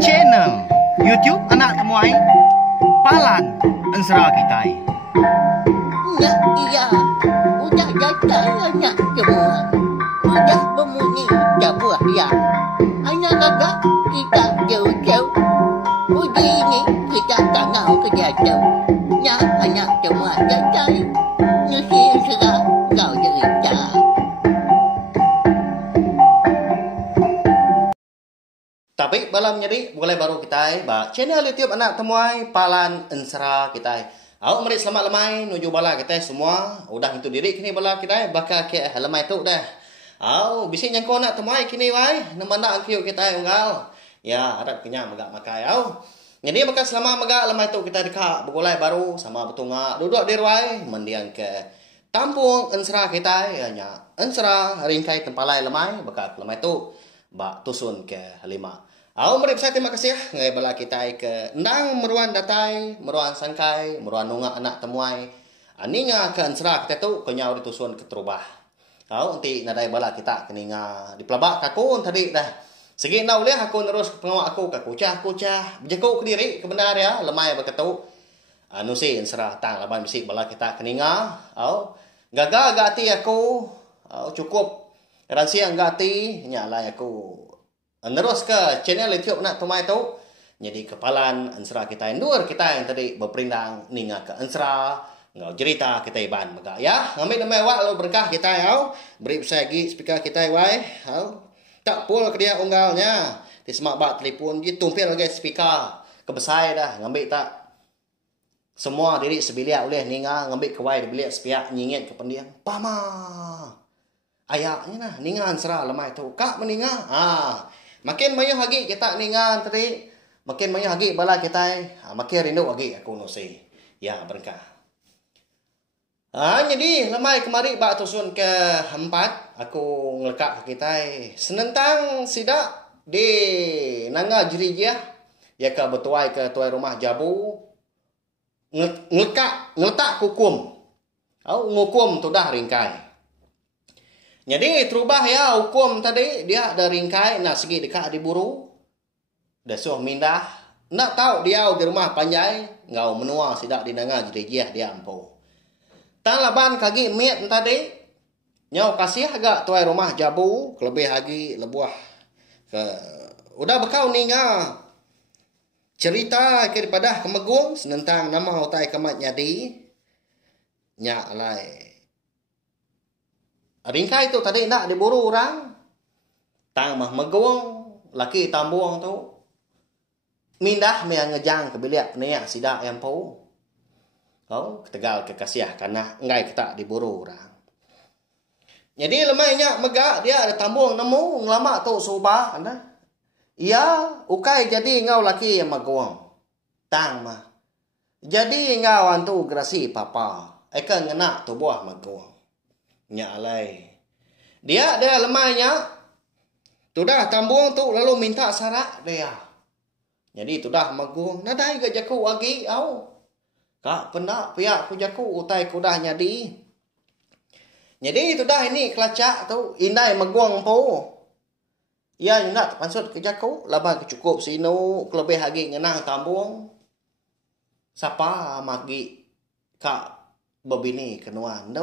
channel YouTube anak temuai Palan Ensra Kitai. Ya, iya. Udah datang anak semua. Udah berbunyi sebuah ya. Anak kakak kita jauh-jauh. Uji ini kita tak mau kejatuh. Ya, anak semua datang. Nusi serah kau cerita. Tapi malam jadi mulai baru kita channel YouTube anak temuai Palan Ensra Kitai. Awak mari selamat lemai nuju bala kita semua. Udah itu diri kini bala kita bakal ke lemai tu dah. Bisik yang kau nak temuai kini wai. Nama nak kiu kita unggal. Ya, harap kenyang megak makai Jadi bakal selama megak lemai tu kita dekat begulai baru sama betunga duduk di ruai mendiang ke Kampung Ensra kita nya. Ensra ringkai tempalai lemai bakal lemai tu bak tusun ke lima. Mari saya terima kasih ngai bala kita ke endang meruan datai, meruan sangkai, meruan nunga anak temuai. Aninga ke Ensra kita tu kenyau ditusun ke terubah. Nanti nadai bala kita keninga di pelabak kakun tadi dah. Segi nau leh aku terus pengawak aku kucah. Bejaku ke diri kebenar ya, lemai berketu. Si Ensra tang laban bisik bala kita keninga. Gagal gati aku. Cukup ransia gati nyalai aku. Terus ke channel YouTube nak tumai tu. Jadi kepalan Ensra kita endur kita yang tadi berperindang ninga ke Ensra. Ngau cerita kita iban megak ya. Ngambil nama awak lo berkah kita beri saya lagi speaker kita wai. Tak pul ke dia unggalnya. Di semak bak telefon je tumpil lagi speaker. Kebesai dah ngambil tak. Semua diri sebiliak oleh ninga ngambil ke wai di bilik sepiak nyingit ke pendiam. Pama. Ayaknya nah ninga Ensra lemai tu. Kak meninga. Makin banyak lagi kita ningan tadi, makin banyak lagi bala kita, makin rindu lagi aku nusi. Ya, berkah. Jadi lemai kemari bak tusun ke 4, aku ngelekak ke kita. Senentang sidak di nanga jerijah, ya ke betuai ke tuai rumah jabu, ngeletak hukum. Ngukum tu dah ringkai. Jadi terubah ya hukum tadi dia ada ringkai nak segi dekat diburu. Dah suruh mindah. Nak tahu dia di rumah panjai ngau menua sidak di nanga jerijah dia ampo. Tang laban kaki miat tadi nyau kasih agak tuai rumah jabu kelebih lagi lebuah ke udah bekau ninga cerita daripada kemegung senentang nama utai kemat nyadi nyak lai. Ringkai tu tadi nak diburu orang. Tang mah megong. Laki tambuang tu. Mindah yang ngejang ke bilik peniak sidak yang pau. Ketegal ke kasiah. Karena enggak kita diburu orang. Jadi lemainya megak. Dia ada tambuang nemu. Ngelama tu subah. Ia ukai jadi ngau laki yang megong. Tang mah. Jadi ngau antu gerasi papa. Eka ngenak tu buah megong. Nyalai. Dia lemahnya. Tu dah tambuang tu lalu minta sarak dia. Jadi tu dah magung. Nadai ke jaku lagi. Kak pendak pihak ku jaku utai ku dah nyadi. Jadi tu dah ini kelacak tu. Indai magung po. Ya nak pansut ke jaku. Labah kecukup sinu. Kelebih lagi ngenang tambuang. Siapa magi. Kak berbini kenuan.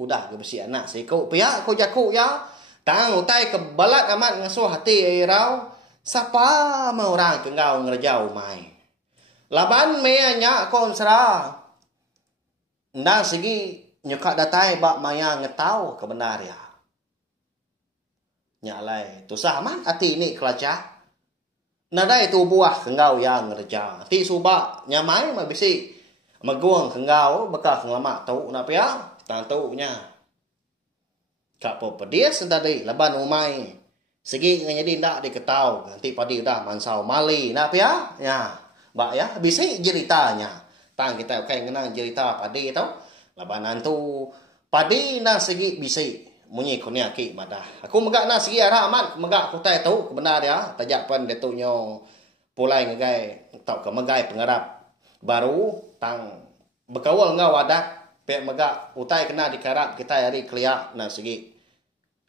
Udah ke besi anak siko pihak ko jaku ya tang utai ke balat amat ngasuh hati airau siapa mau orang ke ngau ngerjau mai laban meanya ko Ensra ndang segi nyuka datai bak maya ngetau kebenar ya nyalai tu sama hati ni kelaca nadai tu buah ke ngau yang ngerja ti subak nyamai ma bisi maguang ke ngau bekal ngelamak tu na pia tantunya. Kak po pedias tadi laban umai. Segi nganyadi ndak diketau. Nanti padi udah mansau mali. Nak ya? Ya. Bak ya. Bisa ceritanya. Tang kita okay ngenang cerita padi tau. Laban nantu. Padi na segi bisa. Munyi kunia ki madah. Aku megak na segi arah amat. Megak kutai tau. Kebenar ya. Tajak pan detunya. Pulai ngegai. Tau ke megai pengarap. Baru. Tang. Bekawal ngau wadak. Pek megak utai kena dikarap kita hari keliak na segi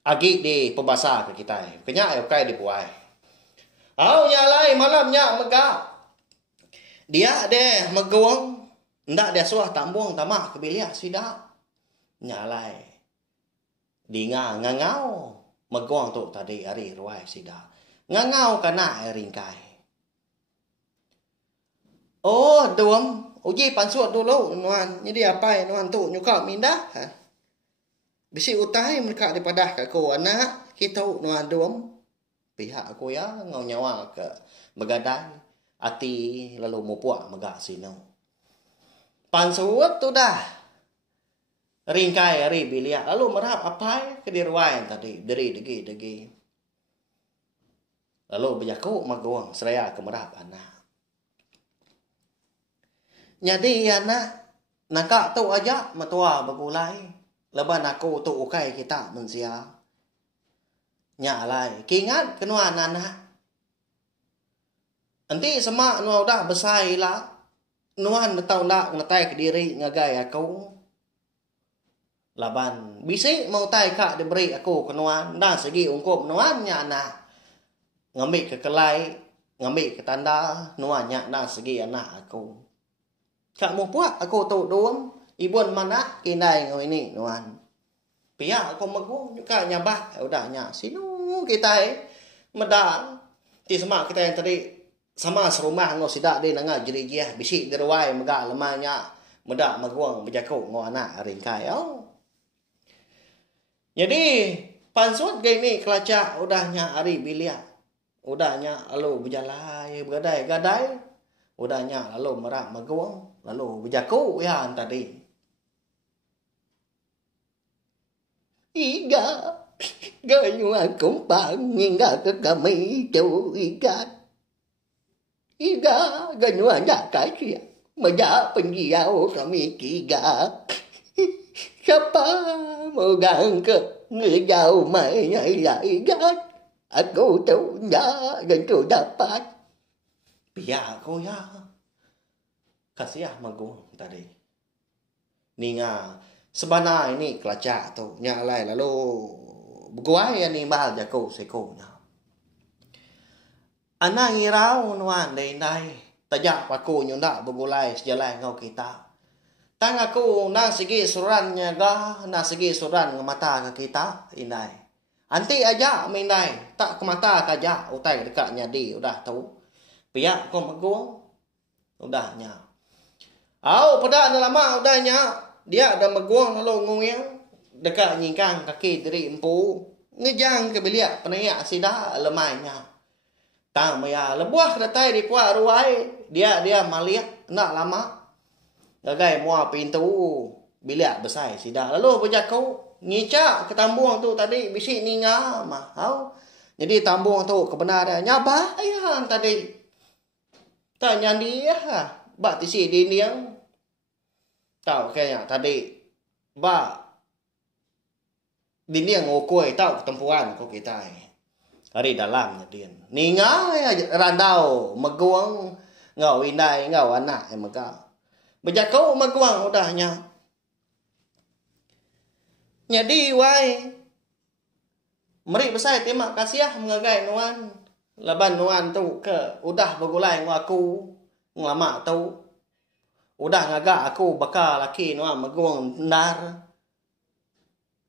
agi di pembasa ke kita kenya ayo kai dibuai Nyalai malamnya megak. Dia deh meguang. Ndak dia suah tambuang tamak kebiliak sida. Nyalai. Dinga ngangau. Meguang tu tadi hari ruai sida. Ngangau kana ringkai. Oh, duam. Uji pansuat dulu, nuan. Jadi apa nuan tu nyuka mindah? Bisi utai mereka daripada aku anak. Kita nuan duam. Pihak aku ya ngau nyawa ke begadai. Ati lalu mupuak megak sino. Pansuat tu dah. Ringkai hari biliak. Lalu merap apa ke diruai tadi. Degi. Lalu berjaku maguang seraya ke merap anak. Jadi anak nakak tu aja matua bagulai. Leban aku tu ukai kita mensia. Nyalai. Kingat kenuan anak. Nanti semak nuan dah besai lah. Nuan tau nak ngatai ke diri ngagai aku. Laban bisik mau tai kak diberi aku kenuan. Dan segi ungkup nuan nya anak. Ngambil ke kelai. Ngambil ke tanda. Nuan nya dan segi anak aku. Kak mau puak aku tu duam. Ibun mana kinai ngau ini nuan. Pihak aku magung juga nyabak. Udah nyak sinu kita medang. Ti semak kita yang tadi. Sama serumah ngau sidak dia nangah jeri-jeriah. Bisik diruai megak lemahnya. Medak maguang berjakuk ngau anak ringkai. Jadi pansuat gini kelacak. Udahnya hari biliak. Udahnya lalu berjalan bergadai-gadai. Udahnya lalu merap maguang. Lalu berjaku ya tadi. Iga. Ganyuan kumpang. Hingga ke kami jauh ikan. Iga. Ganyuan jakai kia. Majak pengiau kami kiga. Siapa mau gang ke. Ngejauh mai nyai ikan. Aku tahu nya. Gantu dapat. Pihak aku ya. Kasih magung tadi. Ninga sebenarnya ini kelacak tu. Nyalai lalu berguai ni mahal jago seko nya. Anak ngirau nuan dai tajak paku nyunda bergulai sejalai ngau kita. Tang aku nang segi surannya ga nang segi suran ngemata ke kita inai. Anti aja mindai tak ke mata kaja utai dekatnya di udah tahu. Pihak ko magung udahnya. Pada lama udahnya. Dia ada meguang lalu nguyang. Dekat nyingkang kaki diri empu. Ngejang ke biliak penayak sida lemahnya. Tang maya lebuah datai di kuat ruai. Dia maliak nak lama. Gagai mua pintu. Biliak besar sida. Lalu berjakau. Ngicak ke tambung tu tadi. Bisik ninga mah. Jadi tambung tu kebenaran. Nyabak ya tadi. Tak nyandi ya. Bak tisi diniang. Tahu kayaknya tadi. Bak. Diniang ngukui. Tahu ketempuan kau kita. Hari dalamnya dia. Ninga ya randau. Meguang. Ngau indai. Ngau anak. Berjakau meguang udahnya. Jadi wai. Meri besar terima kasih mengagai nuan. Laban nuan tu ke. Udah bergulai ngaku. Ngelamak tu. Udah ngagak aku bakal laki nuan meguang ndar.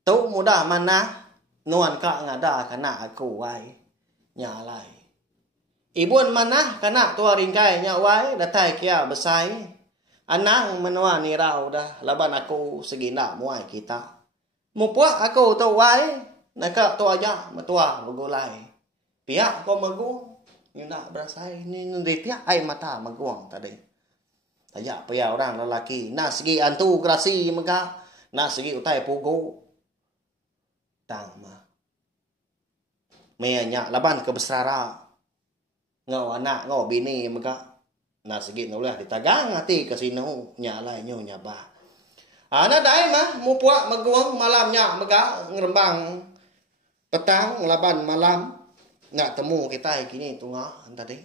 Tu mudah mana. Nuan kak ngada kana aku wai. Nyalai. Ibun mana kana tua ringkai nya wai. Datai kia besai. Anang menuan nirau dah. Laban aku segina muai kita. Mupuak aku tu wai. Nakak tu aja metua bergulai. Pihak kau meguang. Yang nak berasai. Ini pihak ai mata meguang tadi. Tajak paya orang lelaki. Nak segi antu kerasi mega. Nak segi utai pugu. Tang mah. Mayanya laban kebesara. Ngau anak ngau bini mega. Nak segi nulah ditagang hati kasino. Nyalai nyo nyaba. Ana dai mah mupuak meguang malamnya mega ngerembang. Petang laban malam. Nak temu kita kini tunga tadi.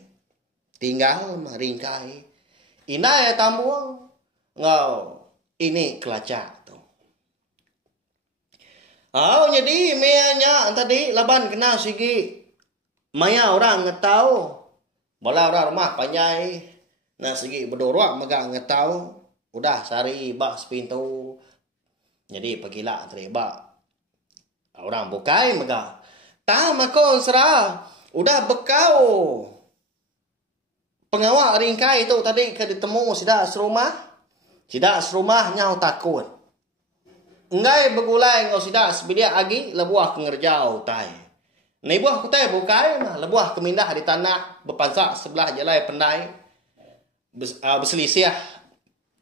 Tinggal meringkai. Inai tambuang. Ngau. Ini kelacak tu. Jadi meanya tadi laban kena sigi. Maya orang ngetau. Bala orang rumah panjai. Nah segi berdorak mega ngetau. Udah sari bak sepintu. Jadi pergilah teribak. Orang bukai mega. Tak makon serah. Udah bekau. Pengawal ringkai itu tadi ke ditemu sidak serumah. Sidak serumah nyau takut. Ngai begulai ngau sidak sebidia agi lebuah kengerjau tai. Nei buah kutai bukai mah lebuah kemindah di tanah berpansak sebelah jalai pendai. Berselisih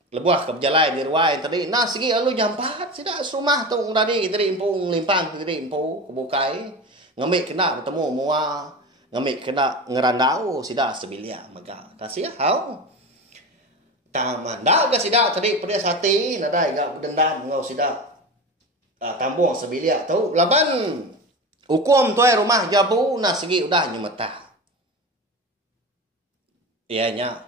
lebuah ke jalai di ruai tadi. Nah segi lalu jam 4 sidak serumah tu tadi kita impung limpang kita impung kebukai. Ngambil kena bertemu mua. Ngambil kena ngerandau sidak sebilia mega. Kasih hau. Taman dah ke sidak tadi pada sati nadai gak dendam ngau sidak. Tambung sebilia tu laban hukum tuai rumah jabu nah segi udah nyemetah. Ianya.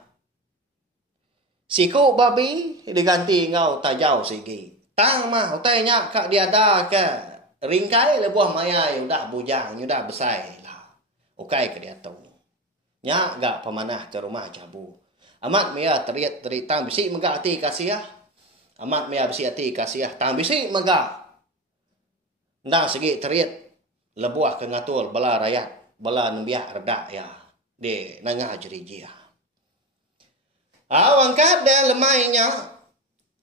Siku babi diganti ngau tajau segi. Tang mah utainya kak diada ke ringkai lebuah maya udah bujang udah besai lah. Ukai ke dia tu. Nya gak pemanah ke rumah jabu. Amat mea teriat tang bisi mega ati kasih. Amat mea bisi ati kasih. Tang bisi mega. Nah segi teriat lebuah ke ngatul bala rakyat bala nembiah redak ya di nangah jeriji ya. Angkat dan lemainya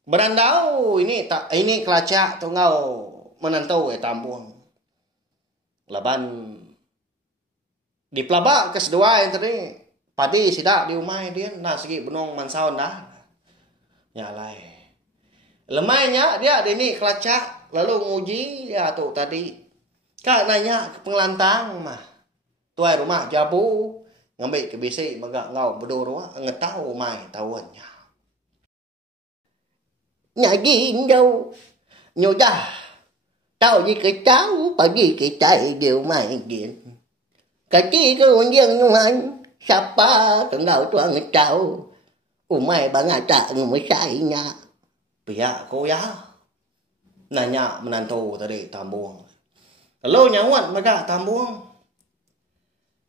berandau ini tak ini kelacak tu ngau menantau tambung. Laban di pelabak kesedua yang tadi padi sidak di umai dia nah segi benong mansaun dah. Nyalai. Lemainya dia ini kelacak lalu nguji ya tu tadi. Kak nanya ke pengelantang mah. Tuai rumah jabu. Ngambil ke bisi mega ngau berdua. Ngetau mai tahuannya. Nyagi đâu. Nhiều dah. Tao với cái cháu. Bà với cái chạy đều mày kiện. Cả chi cái luôn dân như anh. Sapa cái ngầu toàn người cháu. Ủa mày bà ngà trả người mới sai nha. Pihak ko ya. Nanya menantu tadi tambung. Kalau nyawat mega tambung.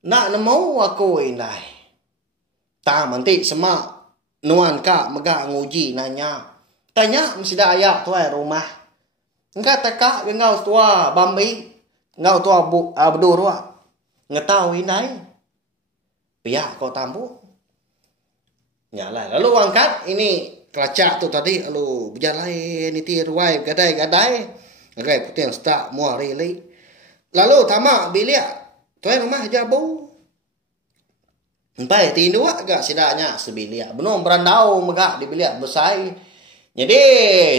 Nak nemu aku indai. Ta manti semak. Nuan kak mega nguji nanya. Tanya mesti dah ayak tuai rumah. Enggak tekak ngau tua bambi. Ngau tua berdua. Ngetau indai. Pihak ko tambung. Nyala. Lalu angkat ini. Kelacak tu tadi lalu berjalan niti ruai gadai-gadai. Gadai putih yang start muar rili. Lalu tamak bilik tuai rumah jabu. Empai tindua agak sidaknya sebilik. Benar berandau megak di bilik besai. Jadi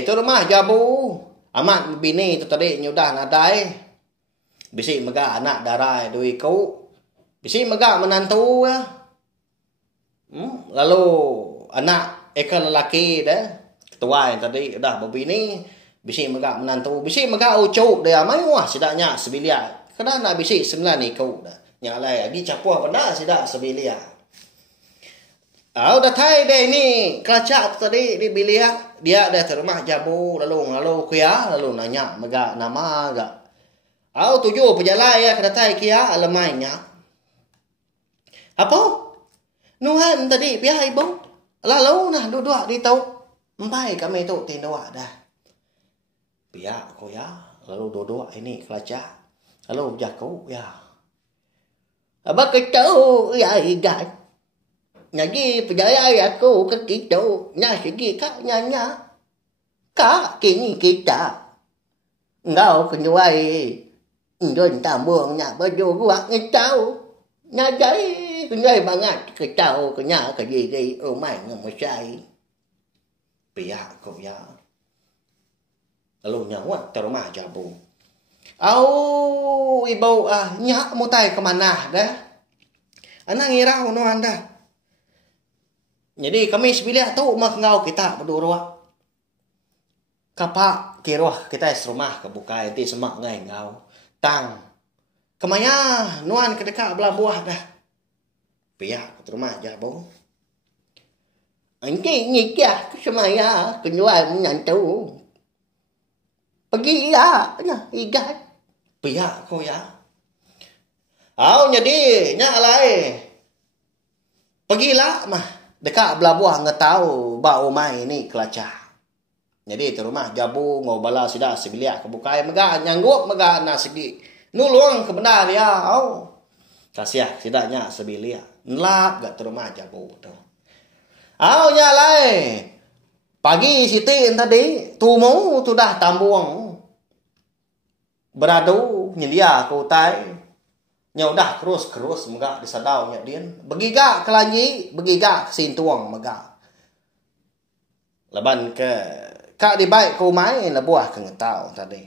itu rumah jabu. Amat bini tu tadi nyudah nadai. Bisi megak anak darai dui kau. Bisi megak menantu ya. Lalu anak ikan lelaki dah. Ketua yang tadi dah berbini. Bisi megak menantu. Bisi megak ucuk dia. Mayu lah sidaknya sebilia. Kena nak bisi 9 ikut dah. Yang lain lagi capuh benda sidak sebilia. Udah thai deh ini. Kelacak tadi di bilia. Dia dah terumah jabu. Lalu kuya. Lalu nanya megak nama agak. Tujuh pejalan ya. Kena thai kia lemainya. Apa? Nuhan tadi pihak ibu. Lalu nah duduk di tau. Empai kami tu tindua dah. Pihak ko ya. Lalu duduk ini kelacak. Lalu jaku ya. Abang ketahu ya igat. Lagi perjaya aku ke kita. Nya segi kak nyanya. Kak kini kita. Ngau kenyuai. Ndon tambung nya baju gua ngitau. Nya jai. Kenyai banget ketahu kenya ke gigi umai ngemusai. Pihak ko ya. Lalu nyawat ke rumah jabu. Ibu nyak mutai kemana dah? Anak ngirau no anda. Jadi kami sebilik tu mak ngau kita berdua. Kapak kiroh kita serumah kebuka nanti semak ngai ngau. Tang. Kemaya nuan kedekat belah buah dah. Pihak ke rumah jabu. Anjing nikah ke semaya kenyuai menyantu. Pergi ya, igat. Pihak ko ya. Jadi nya alai. Pergilah mah dekat belabuah ngetau ba umai ni kelacak. Jadi tu rumah jabu ngobala sida sebilia kebukai mega nyanggup mega na segi. Nulung ke benda dia. Kasiah sidanya sebilia. Nlap gak tu rumah jabu tu. Nya lai. Pagi siti tadi tumu tu dah tambuang. Beradu nyelia ku tai. Nya udah kerus mega disadau nya dien. Begiga kelanji, begiga sintuang mega. Laban ke kak di baik ku main la buah ke ngetau tadi.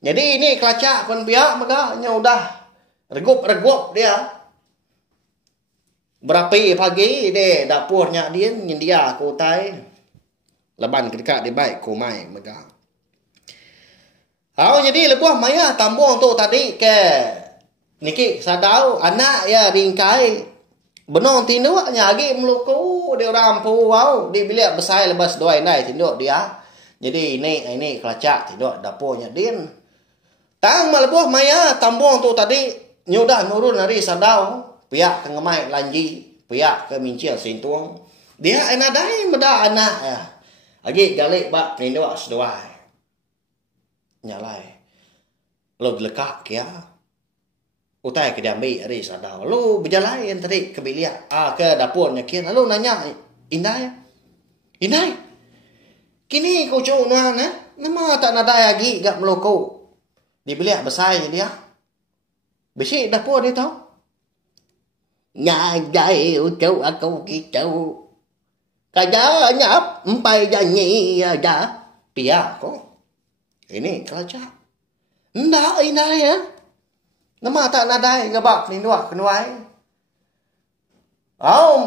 Jadi ini kelacak pun pihak mega nya udah regup dia. Berapi pagi de dapurnya dien nyelia ku tai. Laban ke kak di baik ku main mega. Jadi lebuah maya tambung tu tadi ke niki sadau anak ya ringkai benong tinduk nya agi meluku dia rampu di bilik besar lepas doi nai tinduk dia. Jadi ini kelacak tinduk dapurnya din. Tang malebuh maya tambung tu tadi nyudah nurun hari sadau pihak ke ngemai lanji pihak ke mincil sintuang. Dia enadai meda anak ya. Agi galik bak tinduk sedoi. Nyalai. Lo lekak ya. Utai ke diambil hari sadau. Lalu berjalan tadi ke bilik. Ke dapurnya kian. Lalu nanya. Inai. Kini kau cakap mana? Nama tak nadai lagi. Gak meloko. Di bilik besar je dia. Besik dapur dia tahu. Ngajai ucau aku kicau. Kaja nyap. Empai janyi aja. Pia kau. Ini kelacak. Ndak inai ya. Nama tak nadai gabak ni dua kenuai.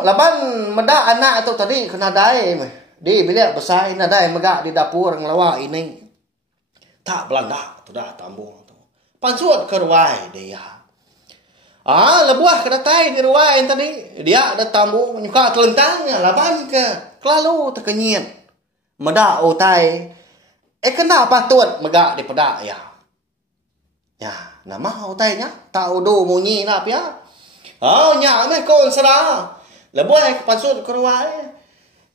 Laban meda anak tu tadi kena dai di bilik besar nadai megak di dapur ngelawa ini. Tak belanda tu dah tambung tu. Pansut ke ruai dia. Lebuah ke datai di ruai tadi. Dia ada tambung nyuka kelentangnya laban ke kelalu terkenyit. Meda utai. Kena patut megak di pedak ya. Ya, nama utai nya tak udu munyi lah pia. Nya meh kon sera. Lebuai pansut ke ruai.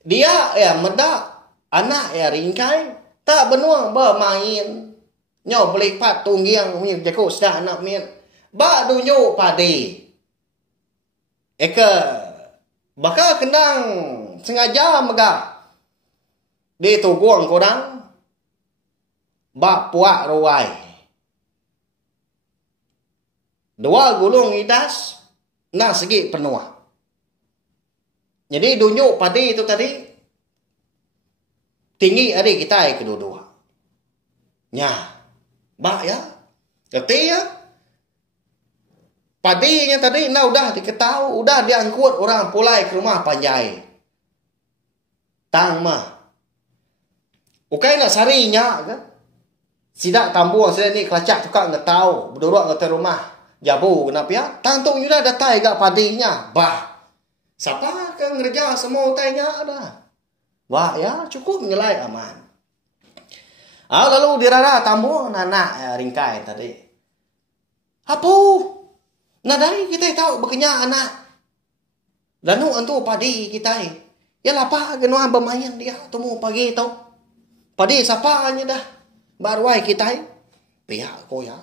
Dia ya medak anak ya ringkai tak benuang bermain. Nyo beli pat tunggiang mi jago sedah anak min. Ba dunyo padi. Bakal kendang sengaja megak. Di tuguang kodang. Ba puak ruai. Dua gulung idas. Nah segi penuh. Jadi dunjuk padi itu tadi. Tinggi adik kita kedua-dua. Nya. Ba ya. Keti ya. Padinya tadi nah udah diketahui. Udah diangkut orang pulai ke rumah panjai. Tang mah. Ukai nak sarinya kan. Sidak tambung saya ni kelacak tukar ngetau. Berduruk ngetau rumah. Jabu kenapa ya? Tantung juga datai gak padinya. Bah. Siapa ke ngerja semua utainya ada. Wah ya cukup nilai aman. Lalu dirara tambung anak ringkai tadi. Apa? Nadai kita tahu bekenya anak. Lanu antu padi kita. Ya lapa genuan bermain dia. Temu pagi tau. Padi siapa nya dah. Baruai kita. Pihak ko ya.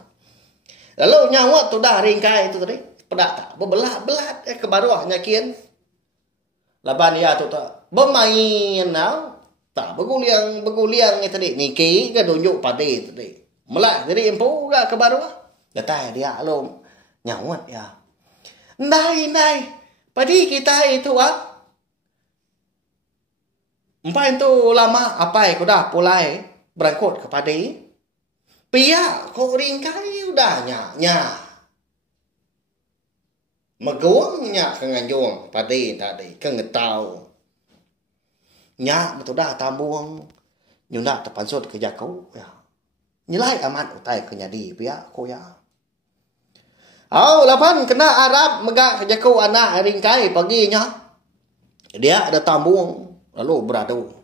Lalu nyawa tu dah ringkai itu tadi. Pedak tak. Berbelat ke baruahnya kian. Laban dia tu tak. Bermain now. Tak. Beguliang tadi. Niki ke tunjuk padi tadi. Melak jadi empu ke baruah. Datai dia alum. Nyawa ya. Nai. Padi kita itu Empai itu lama apa kau dah pulai berangkut ke padi. Pihak kau ringkai udah nya. Megungnya kenganjung padi tadi kengetau. Nya betul dah tambung. Nyunda terpansut ke jakau ya. Nyilai amat utai ke nyadi pihak kau ya. Lapan kena Arab megak ke jakau anak ringkai paginya. Dia ada tambung lalu beradu.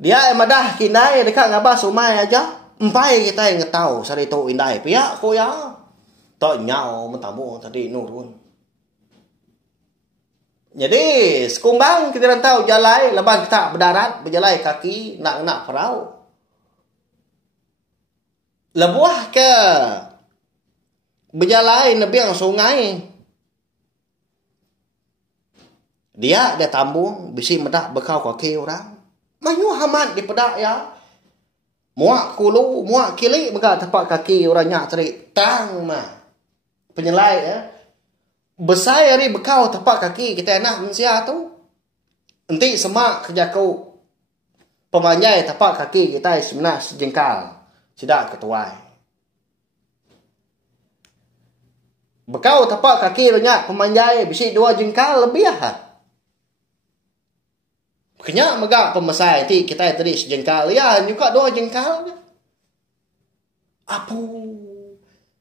Dia emadah kinai dekat ngabas umai aja. Empai kita yang tahu sari tu indai pihak ko ya. tok nyau mentamu tadi nurun. Jadi sekumbang kita rantau jalai leban kita berdarat berjalai kaki nak perahu. Lebuah ke berjalai nebiang sungai. Dia tambung bisi medak bekau kaki orang. Mayu hamat di pedak ya. Muak kulu, muak kili beka tapak kaki orangnya tadi tang mah. Penyelai ya. Besar hari bekau tapak kaki kita enak manusia tu. Nanti semak kerja kau. Pemanjai tapak kaki kita sebenarnya sejengkal. Tidak ketuai. Bekau tapak kaki orangnya pemanjai bisi 2 jengkal lebih lah. Kenya megak pemesai ti kita tadi sejengkal ya juga 2 jengkal. Apu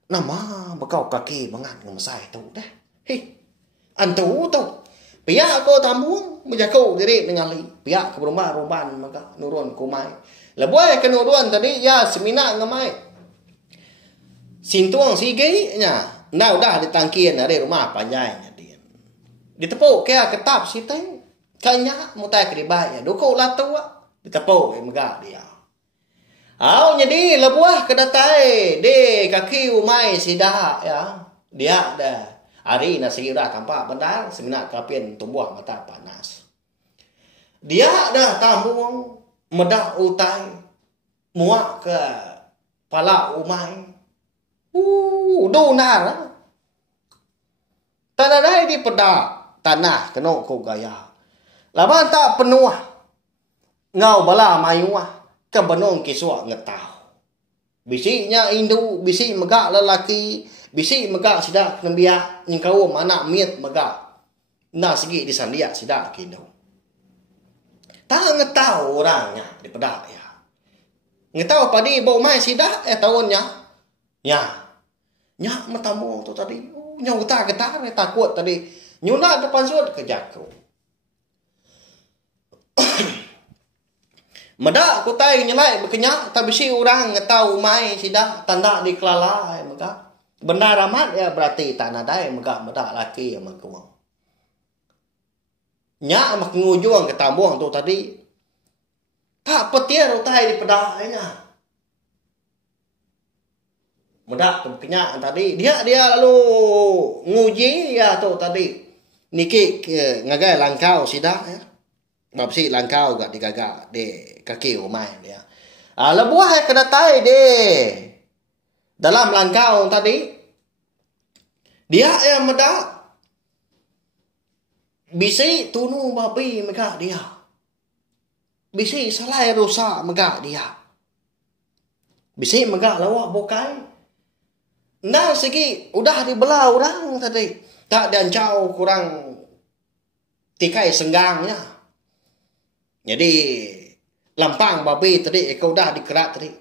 nama bekau kaki bangat ngemesai tu dah. Hei antu tu pihak aku tambung menjakau diri dengan li pihak ke rumah-rumah maka nurun kumai lebuai ke nurun tadi ya semina ngamai sintuang sige nya nah udah ditangkian dari rumah panjainya dia ditepuk kaya ketap sitai kanya mutai keribaya duko latua ditepuk megak dia jadi lebuah kedatai de kaki umai sidah ya dia dah hari nasi dah tampak benda semina kapien tumbuh mata panas. Dia dah tambung medak utai muak ke pala umai. Donar. Tanah dah di pedak tanah kena ko gaya. Laban tak penuh. Ngau bala mayuah ke benong kiswa ngetau. Bisiknya indu, bisik megak lelaki. Bisi megak sidak nembia nyengkau mana miet megak. Nah segi di sandia sidak kindo. Tak ngetau orangnya di pedak ya. Ngetau padi bau mai sidak tahunnya. Ya. Nya metamu tu tadi. Nya getar-getar takut tadi. Nyuna depan sud kejaku. Medak kutai nyelai berkenyak tapi si orang ngetau mai sidak tanda di kelala megak. Benda ramat ya berarti tanah dai megak-megak laki yang mengkuang. Nya mak ngujung ke tambuang tu tadi. Tak petir utai di pedaknya. Medak kekenyak tadi. Dia lalu nguji ya tu tadi. Niki ngagai langkau sidak ya. Bapsi langkau gak digagak de kaki umai dia. Lebuah ke datai de. Dalam langkau tadi, dia yang medak. Bisi tunu babi megak dia. Bisi salai rusak megak dia. Bisi megak lawak bokai. Nah segi udah dibelah orang tadi. Tak dancau kurang tikai senggangnya. Jadi lampang babi tadi kau dah dikerat tadi.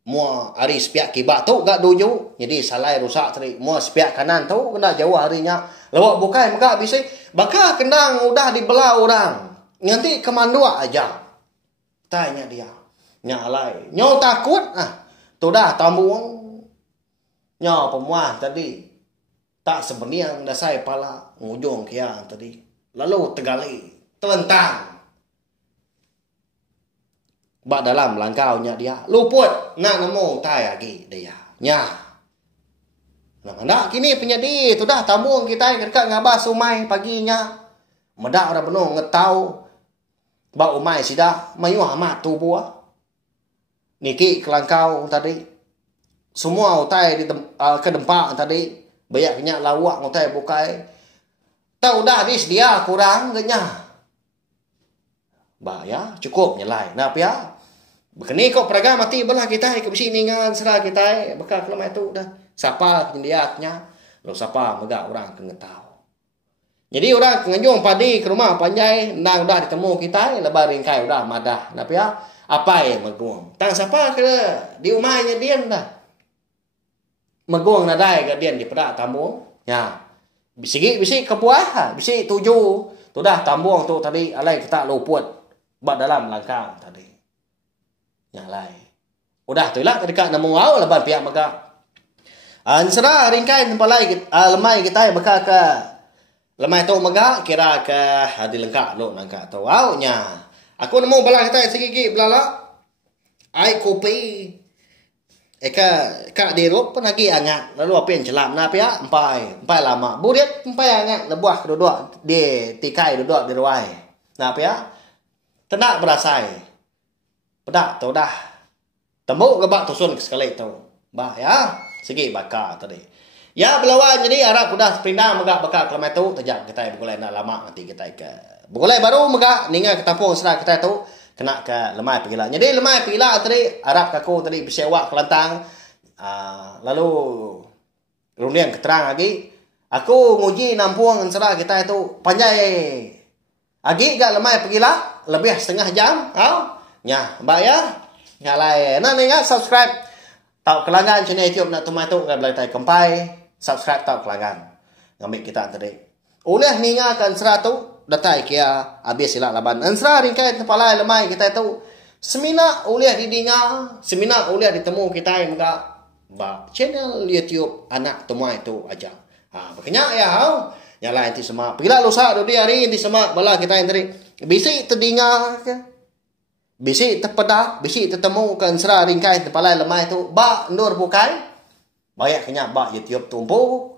Mua hari sepiak kibak tu gak dojo. Jadi salai rusak tadi. Mua sepiak kanan tu kena jauh harinya. Lawak bukai megak bisi. Baka kendang udah dibelah orang. Nanti kemandua aja. Tanya dia. Nyalai. Nyo takut. Tu dah tambung. Nyo pemuah tadi. Tak sebeniang dah saya pala. Ngujung kia tadi. Lalu tegali. Telentang. Bak dalam langkaunya dia. Luput. Nak nemu tai lagi dia. Nya. Nah, nak kini penyedi. Tu dah tambung kita dekat ngabah sumai paginya. Medak orang penuh ngetau. Bak umai sidah. Mayu amat tu buah. Niki kelangkau tadi. Semua utai di ke dempak tadi. Banyak kenyak lawak utai bukai. Tahu dah dis dia kurang kenyah. Bah ya cukup nyelai. Nah ya. Bekeni kok peraga mati belah kita ke bisi ningan serah kita bekal kelama itu dah. Sapa kendiatnya. Lo sapa megak orang kengetau. Jadi orang nganjung padi ke rumah panjai nang udah ditemu kita lebar ringkai udah madah. Nah ya apa yang meguang. Tang sapa ke di umahnya dia dah. Meguang nadai ke dia di pedak tambung. Ya. Bisi kepuah, bisi tujuh. Tu dah tambung tu tadi alai kita luput. Bak dalam langkah tadi. Yang lain. Udah tu lah dekat nemu awal lebar pihak megak. Ansra ringkai tempalai lemai kita baka ke lemai tu maga kira ke di lengkap lo nangka tu nya. Aku nemu bala kita segigi belala. Ai kopi. Ka dirop pun lagi angat. Lalu apa yang celam na pia empai lama. Burit empai angat lebuah duduk di tikai duduk di ruai. Na pia tenak berasai. Pedak tu dah. Tembuk ke bak tusun sekali tu. Ba ya. Segi baka tadi. Ya belawan jadi Arab udah pindah megak baka kelamai tu tajak kita boleh nak lama nanti kita ke. Boleh baru megak ninga ke tampung serah kita tu kena ke lemai pegila. Jadi lemai pegila tadi Arab kaku tadi bersewa kelantang. Lalu rundian keterang lagi. Aku nguji nampung serah kita itu panjai. Agi gak lemai pegila lebih setengah jam. Nya, mbak ya. Nyalai. Nah ninga subscribe tau kelangan channel YouTube nak tumai tu ngai belai tai kempai subscribe tau kelangan ngambil kita tadi oleh ninga kan seratu datai kia habis sila laban ansra ringkai kepala lemai kita tu semina oleh didinga semina oleh ditemu kita muka ba channel YouTube anak tumai tu aja makanya ya nyala inti semua pila lusa do hari inti semua bala kita yang tadi bisi terdinga ke bisi terpedak, bisi tertemu ke ansra ringkai kepala lemai tu, bak nur bukai, banyak kenyak bak YouTube tumpu,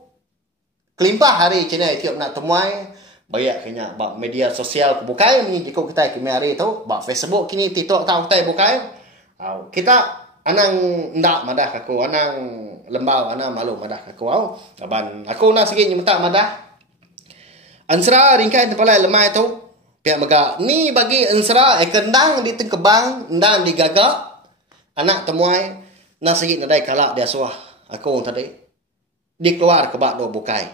kelimpah hari channel YouTube nak temuai, banyak kenyak bak media sosial bukai, ni jika kita kini hari tu, bak Facebook kini TikTok tahu kita bukai, kita anang ndak madah aku, anang lembau, anang malu madah aku, aban aku nak segi nyemtak madah, ansra ringkai kepala lemai tu. Pihak mega ni bagi ansra kendang di tengkebang ndang digagak anak temuai nak sikit nadai kalak dia suah aku tadi dikeluar ke bak do bukai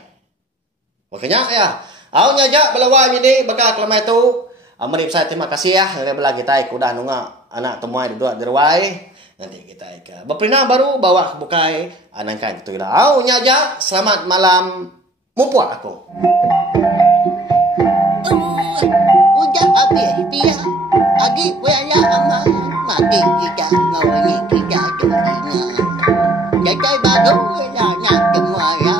makanya ya au ngajak belawai ni baka kelamai tu amri saya terima kasih ya dari belah kita kuda nunga anak temuai duduk di ruai nanti kita ke berpindah baru bawa ke bukai anangkan gitu lah au ngajak selamat malam mumpua aku dia agi punya ama mati kita ngawini kita jadinya jadi baru lah nak semua ya